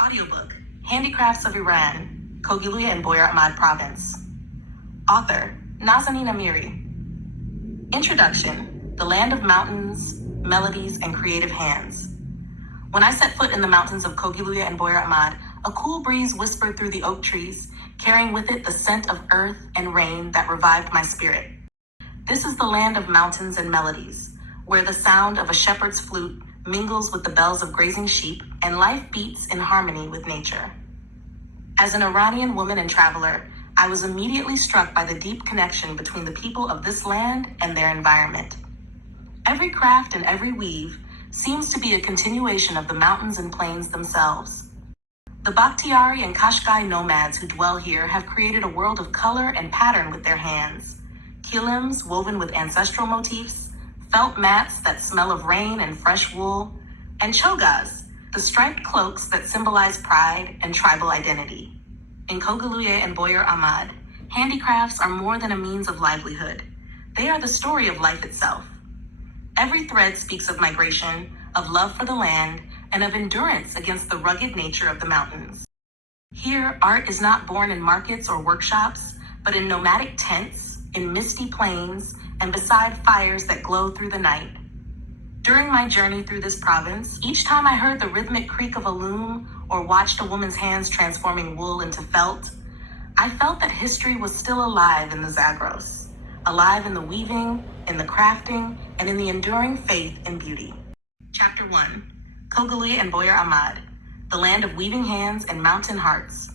Audiobook, Handicrafts of Iran, Kohgiluyeh and Boyer Ahmad Province. Author, Nazanin Amiri. Introduction, the land of mountains, melodies, and creative hands. When I set foot in the mountains of Kohgiluyeh and Boyer Ahmad, a cool breeze whispered through the oak trees, carrying with it the scent of earth and rain that revived my spirit. This is the land of mountains and melodies, where the sound of a shepherd's flute mingles with the bells of grazing sheep, and life beats in harmony with nature. As an Iranian woman and traveler, I was immediately struck by the deep connection between the people of this land and their environment. Every craft and every weave seems to be a continuation of the mountains and plains themselves. The Bakhtiari and Qashqai nomads who dwell here have created a world of color and pattern with their hands. Kilims woven with ancestral motifs, felt mats that smell of rain and fresh wool, and chogas, the striped cloaks that symbolize pride and tribal identity. In Kohgiluyeh and Boyer Ahmad, handicrafts are more than a means of livelihood. They are the story of life itself. Every thread speaks of migration, of love for the land, and of endurance against the rugged nature of the mountains. Here, art is not born in markets or workshops, but in nomadic tents, in misty plains, and beside fires that glow through the night. During my journey through this province, each time I heard the rhythmic creak of a loom or watched a woman's hands transforming wool into felt, I felt that history was still alive in the Zagros, alive in the weaving, in the crafting, and in the enduring faith in beauty. Chapter 1, Kohgiluyeh and Boyer Ahmad, the land of weaving hands and mountain hearts.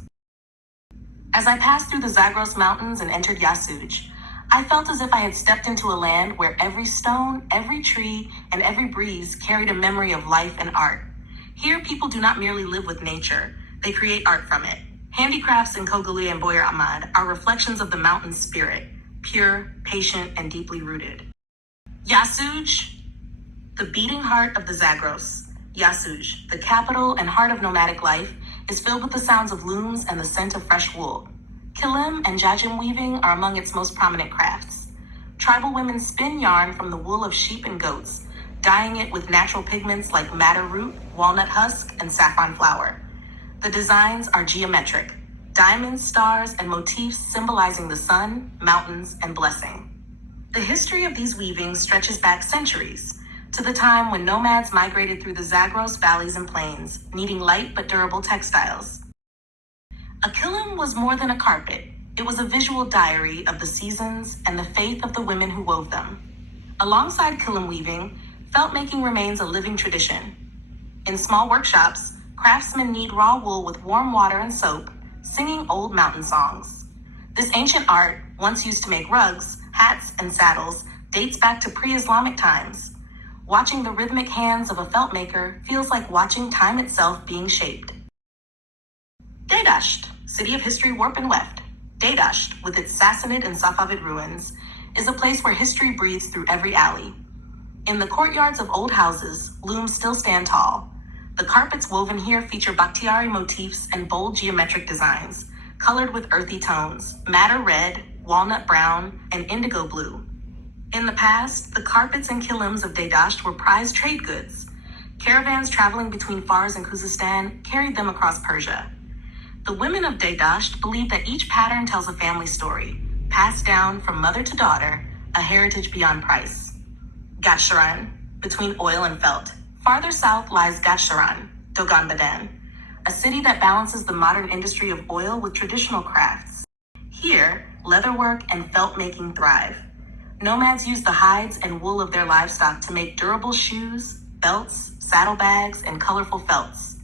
As I passed through the Zagros Mountains and entered Yasuj, I felt as if I had stepped into a land where every stone, every tree, and every breeze carried a memory of life and art. Here, people do not merely live with nature, they create art from it. Handicrafts in Kohgiluyeh and Boyer Ahmad are reflections of the mountain spirit, pure, patient, and deeply rooted. Yasuj, the beating heart of the Zagros. Yasuj, the capital and heart of nomadic life, is filled with the sounds of looms and the scent of fresh wool. Kilim and jajim weaving are among its most prominent crafts. Tribal women spin yarn from the wool of sheep and goats, dyeing it with natural pigments like madder root, walnut husk, and saffron flower. The designs are geometric, diamonds, stars, and motifs symbolizing the sun, mountains, and blessing. The history of these weavings stretches back centuries, to the time when nomads migrated through the Zagros valleys and plains, needing light but durable textiles. A kilim was more than a carpet. It was a visual diary of the seasons and the faith of the women who wove them. Alongside kilim weaving, felt making remains a living tradition. In small workshops, craftsmen knead raw wool with warm water and soap, singing old mountain songs. This ancient art, once used to make rugs, hats, and saddles, dates back to pre-Islamic times. Watching the rhythmic hands of a felt maker feels like watching time itself being shaped. Daydasht, city of history warp and weft. Daydasht, with its Sassanid and Safavid ruins, is a place where history breathes through every alley. In the courtyards of old houses, looms still stand tall. The carpets woven here feature Bakhtiari motifs and bold geometric designs, colored with earthy tones, madder red, walnut brown, and indigo blue. In the past, the carpets and kilims of Daydasht were prized trade goods. Caravans traveling between Fars and Khuzestan carried them across Persia. The women of Daydasht believe that each pattern tells a family story, passed down from mother to daughter, a heritage beyond price. Gatsharan, between oil and felt. Farther south lies Gatsharan, Dogan Badan, a city that balances the modern industry of oil with traditional crafts. Here, leatherwork and felt making thrive. Nomads use the hides and wool of their livestock to make durable shoes, belts, saddlebags, and colorful felts.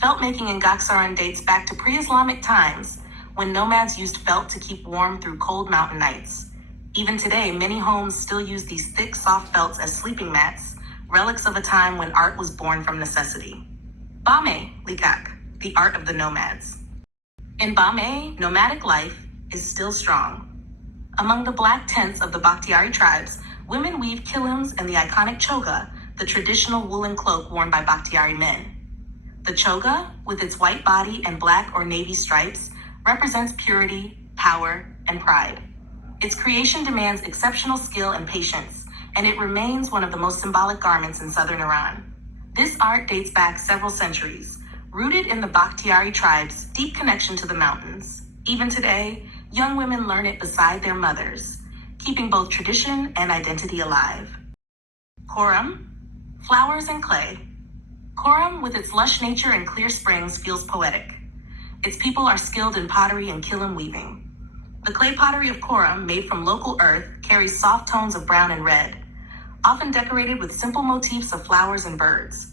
Felt making in Gatsharan dates back to pre-Islamic times, when nomads used felt to keep warm through cold mountain nights. Even today, many homes still use these thick, soft felts as sleeping mats, relics of a time when art was born from necessity. Bame, Likak, the art of the nomads. In Bame, nomadic life is still strong. Among the black tents of the Bakhtiari tribes, women weave kilims and the iconic choga, the traditional woolen cloak worn by Bakhtiari men. The choga, with its white body and black or navy stripes, represents purity, power, and pride. Its creation demands exceptional skill and patience, and it remains one of the most symbolic garments in southern Iran. This art dates back several centuries, Rooted in the Bakhtiari tribe's deep connection to the mountains, even today, young women learn it beside their mothers, keeping both tradition and identity alive. Koram, flowers and clay. Koram, with its lush nature and clear springs, feels poetic. Its people are skilled in pottery and kilim weaving. The clay pottery of Koram, made from local earth, carries soft tones of brown and red, often decorated with simple motifs of flowers and birds,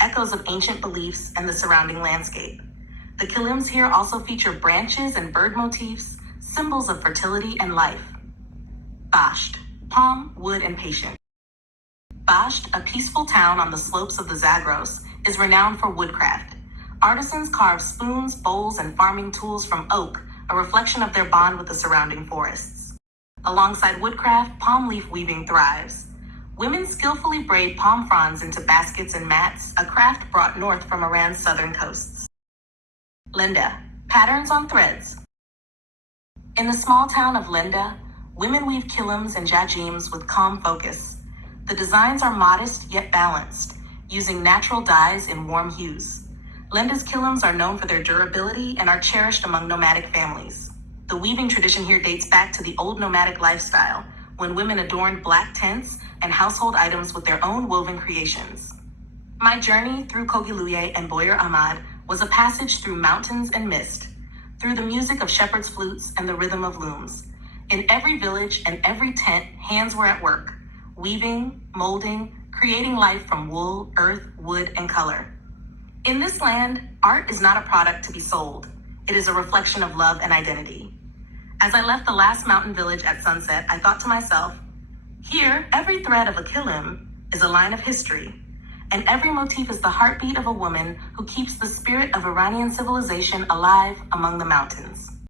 echoes of ancient beliefs and the surrounding landscape. The kilims here also feature branches and bird motifs, symbols of fertility and life. Basht, palm, wood, and patience. Basht, a peaceful town on the slopes of the Zagros, is renowned for woodcraft. Artisans carve spoons, bowls, and farming tools from oak, a reflection of their bond with the surrounding forests. Alongside woodcraft, palm leaf weaving thrives. Women skillfully braid palm fronds into baskets and mats, a craft brought north from Iran's southern coasts. Lenda, patterns on threads. In the small town of Lenda, women weave kilims and jajims with calm focus. The designs are modest yet balanced, using natural dyes in warm hues. Lenda's kilims are known for their durability and are cherished among nomadic families. The weaving tradition here dates back to the old nomadic lifestyle, when women adorned black tents and household items with their own woven creations. My journey through Kohgiluyeh and Boyer Ahmad was a passage through mountains and mist, through the music of shepherd's flutes and the rhythm of looms. In every village and every tent, hands were at work, weaving, molding, creating life from wool, earth, wood, and color. In this land, art is not a product to be sold. It is a reflection of love and identity. As I left the last mountain village at sunset, I thought to myself, here, every thread of a kilim is a line of history, and every motif is the heartbeat of a woman who keeps the spirit of Iranian civilization alive among the mountains.